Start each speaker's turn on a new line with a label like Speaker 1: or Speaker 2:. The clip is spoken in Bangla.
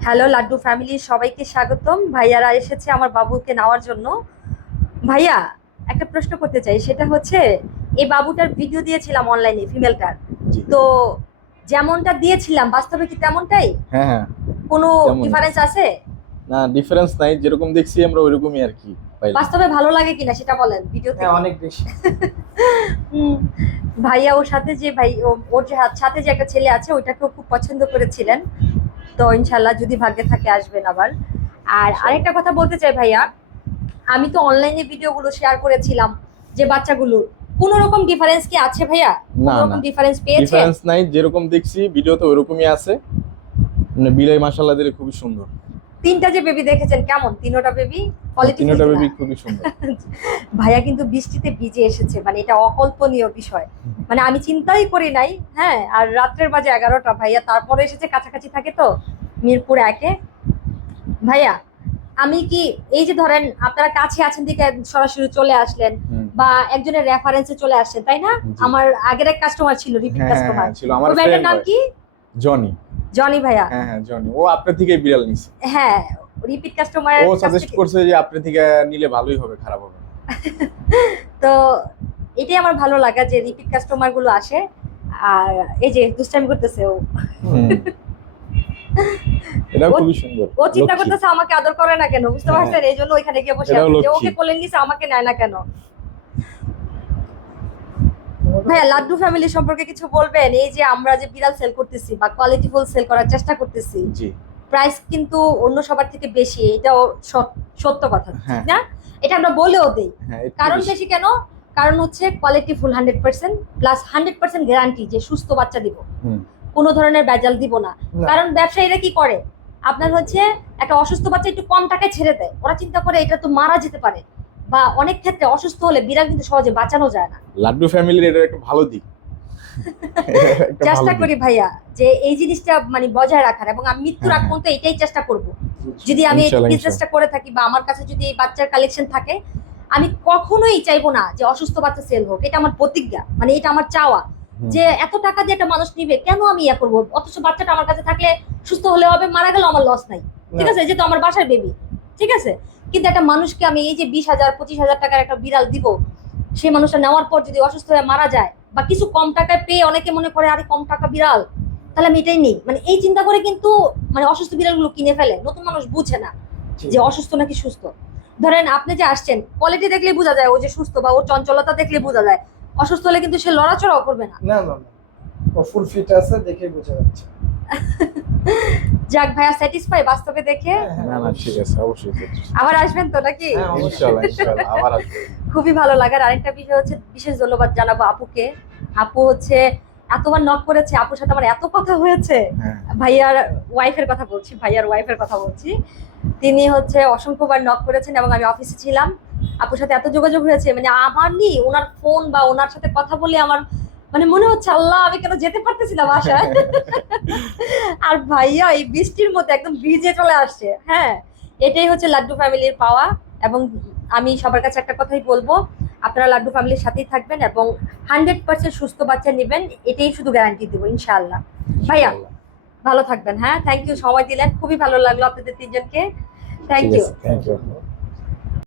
Speaker 1: হ্যালো লাড্ডু ফ্যামিলির সবাইকে স্বাগতম। ভাইয়ারা এসেছে আমার বাবুকে নেওয়ার জন্য। ভাইয়া একটা প্রশ্ন করতে চাই সেটা হচ্ছে এই বাবুটার ভিডিও দিয়েছিলাম অনলাইনে ফিমেলটার তো যেমনটা দিয়েছিলাম বাস্তবে কি তেমনটাই?
Speaker 2: হ্যাঁ হ্যাঁ।
Speaker 1: কোনো ডিফারেন্স আছে?
Speaker 2: না ডিফারেন্স নাই যেরকম দেখছি আমরা ওইরকমই আর কি
Speaker 1: বাস্তবে ভালো লাগে কিনা সেটা বলেন ভিডিও
Speaker 3: হ্যাঁ অনেক বেশি।
Speaker 1: ভাইয়া ওর সাথে যে ভাই ও- ওর যে সাথে যে একটা ছেলে আছে ওইটাকেও খুব পছন্দ করেছিলেন। তো ইনশাল্লাহ যদি ভাগ্যে থাকে আসবেন আবার। আর আরেকটা কথা বলতে চাই ভাইয়া আমি তো অনলাইনে ভিডিওগুলো শেয়ার করেছিলাম যে বাচ্চাগুলো কোন রকম ডিফারেন্স কি আছে ভাইয়া? কোন রকম ডিফারেন্স পেয়েছে?
Speaker 2: ডিফারেন্স নাই যেরকম দেখছি ভিডিও তো ওরকমই আছে। মানে বিলাই মাশাআল্লাহ দিলে খুবই সুন্দর।
Speaker 1: তিনটা যে বেবি দেখেছেন কেমন? তিনোটা বেবি কোয়ালিটি
Speaker 2: তিনটা বেবি খুবই সুন্দর।
Speaker 1: ভাইয়া কিন্তু বৃষ্টিতে ভিজে এসেছে মানে এটা অকল্পনীয় বিষয়। মানে আমি চিন্তাই করি নাই হ্যাঁ? আর রাত্রের বাজে এগারোটা ভাইয়া তারপরে এসেছে কাছাকাছি থাকে তো মিরপুর একে। ভাইয়া আমি কি এই যে ধরেন আপনারা কাছে আছেন দিকে সরাসরি চলে আসলেন বা একজনের রেফারেন্সে চলে আসছেন তাই না? আমার আগের এক কাস্টমার ছিল রিপিট
Speaker 2: হ্যাঁ,
Speaker 1: কাস্টমার
Speaker 2: হ্যাঁ, ছিল। আমার
Speaker 1: নাম কি?
Speaker 2: জনি
Speaker 1: জনি ভাইয়া।
Speaker 2: হ্যাঁ হ্যাঁ জনি। ও আপনার থেকে বিড়াল নিছে।
Speaker 1: হ্যাঁ রিপিট কাস্টমার
Speaker 2: ও সাজেস্ট করছে যে আপনি থেকে নিলে ভালোই হবে খারাপ হবে
Speaker 1: তো এটাই আমার ভালো লাগা যে রিপিট কাস্টমারগুলো আসে। আর এই যে দুষ্টামি করতেছে ও।
Speaker 2: এটা খুবই সুন্দর।
Speaker 1: ও চিন্তা করতেছে আমাকে আদর করে না কেন? বুঝতে
Speaker 2: হ্যাঁ।
Speaker 1: পারছেন? এই জন্য ওইখানে গিয়ে বসে আছে যে ওকে কোলে নিছে আমাকে নেয় না কেন? ভাইয়া লাড্ডু ফ্যামিলি সম্পর্কে কিছু বলবেন? এই যে আমরা যে বিড়াল সেল করতেছি বা কোয়ালিটিফুল সেল করার চেষ্টা করতেছি
Speaker 2: জি।
Speaker 1: প্রাইস কিন্তু অন্য সবার থেকে বেশি এটাও সত্য কথা
Speaker 2: হ্যাঁ।
Speaker 1: না? এটা আমরা বলেও দেই।
Speaker 2: হ্যাঁ
Speaker 1: কারণ
Speaker 2: বেশি।
Speaker 1: কেন? কারণ হচ্ছে quality full hundred percent plus hundred percent guarantee যে সুস্থ বাচ্চা দিব। কোনো ধরনের বেজাল দিব না। কারণ ব্যবসায়ীরা কি করে? আপনার হচ্ছে একটা অসুস্থ বাচ্চা একটু কম টাকায় ছেড়ে দেয়। ওরা চিন্তা করে এটা তো মারা যেতে পারে। বা অনেক ক্ষেত্রে অসুস্থ হলে বিড়াল কিন্তু সহজে বাঁচানো যায় না।
Speaker 2: লাড্ডু ফ্যামিলির এটা একটা ভালো দিক।
Speaker 1: চেষ্টা করি ভাইয়া যে এই জিনিসটা মানে বজায় রাখার এবং আমি মৃত্যুর আগ
Speaker 2: হ্যাঁ,
Speaker 1: পর্যন্ত এটাই চেষ্টা করব। যদি আমি বিজনেসটা করে থাকি বা আমার কাছে যদি এই বাচ্চার কালেকশন থাকে আমি কখনোই চাইব না যে অসুস্থ বাচ্চা সেল হোক। এটা আমার প্রতিজ্ঞা মানে এটা আমার চাওয়া। যে এত টাকা দিয়ে একটা মানুষ নিবে কেন আমি ইয়া করব? অথচ বাচ্চাটা আমার কাছে থাকলে সুস্থ হলে হবে মারা গেল আমার লস নাই। ঠিক আছে? যেহেতু আমার বাসার বেবি ঠিক আছে? কিন্তু একটা মানুষকে আমি এই যে বিশ হাজার পঁচিশ হাজার টাকার একটা বিড়াল দিব সেই মানুষটা নেওয়ার পর যদি অসুস্থ হয়ে মারা যায় বা কিছু কম টাকায় পেয়ে অনেকে মনে করে আরে কম টাকা বিড়াল। তাহলে আমি এটাই নেই। মানে এই চিন্তা করে কিন্তু মানে অসুস্থ বিড়ালগুলো কিনে ফেলে। নতুন মানুষ বুঝে না যে অসুস্থ নাকি সুস্থ। ধরেন আপনি যে আসছেন কোয়ালিটি দেখলেই বোঝা যায় ও যে সুস্থ বা ওর চঞ্চলতা দেখলে বোঝা যায়। অসুস্থ হলে কিন্তু সে লড়াচড়াও করবে না।
Speaker 3: না না না। ও ফুল ফিট আছে দেখে বোঝা যাচ্ছে।
Speaker 1: যাক ভাইয়া স্যাটিসফাই বাস্তবে দেখে?
Speaker 3: হ্যাঁ, হ্যাঁ,
Speaker 2: না না ঠিক আছে অবশ্যই
Speaker 1: আবার আসবেন তো নাকি?
Speaker 3: হ্যাঁ,
Speaker 2: ইনশাআল্লাহ ইনশাআল্লাহ আবার আসবে।
Speaker 1: খুবই ভালো লাগার আরেকটা বিষয় হচ্ছে বিশেষ ধন্যবাদ জানাব আপুকে। আপু হচ্ছে এতবার নক করেছে আপুর সাথে আমার এত কথা হয়েছে।
Speaker 2: হ্যাঁ।
Speaker 1: ভাইয়ার ওয়াইফের কথা বলছি ভাইয়ার ওয়াইফের কথা বলছি। তিনি হচ্ছে অসংখ্যবার নক করেছেন এবং আমি অফিসে ছিলাম। আপুর সাথে এত যোগাযোগ হয়েছে মানে আমার নি ওনার ফোন বা ওনার সাথে কথা বলে আমার মানে মনে হচ্ছে আল্লাহ আমি কেন যেতে পারতেছি না বাসায় আর ভাইয়া এই বৃষ্টির মধ্যে একদম ভিজে চলে আসছে হ্যাঁ? এটাই হচ্ছে লাড্ডু ফ্যামিলির পাওয়া এবং আমি সবার কাছে একটা কথাই বলব আপনারা লাড্ডু ফ্যামিলির সাথেই থাকবেন এবং হান্ড্রেড পার্সেন্ট সুস্থ বাচ্চা নেবেন এটাই শুধু গ্যারান্টি দেবো ইনশাআল্লাহ। ভাইয়া ভালো থাকবেন হ্যাঁ? থ্যাংক ইউ সময় দিলেন খুবই ভালো লাগল আপনাদের তিনজনকে। Thank you
Speaker 2: thank you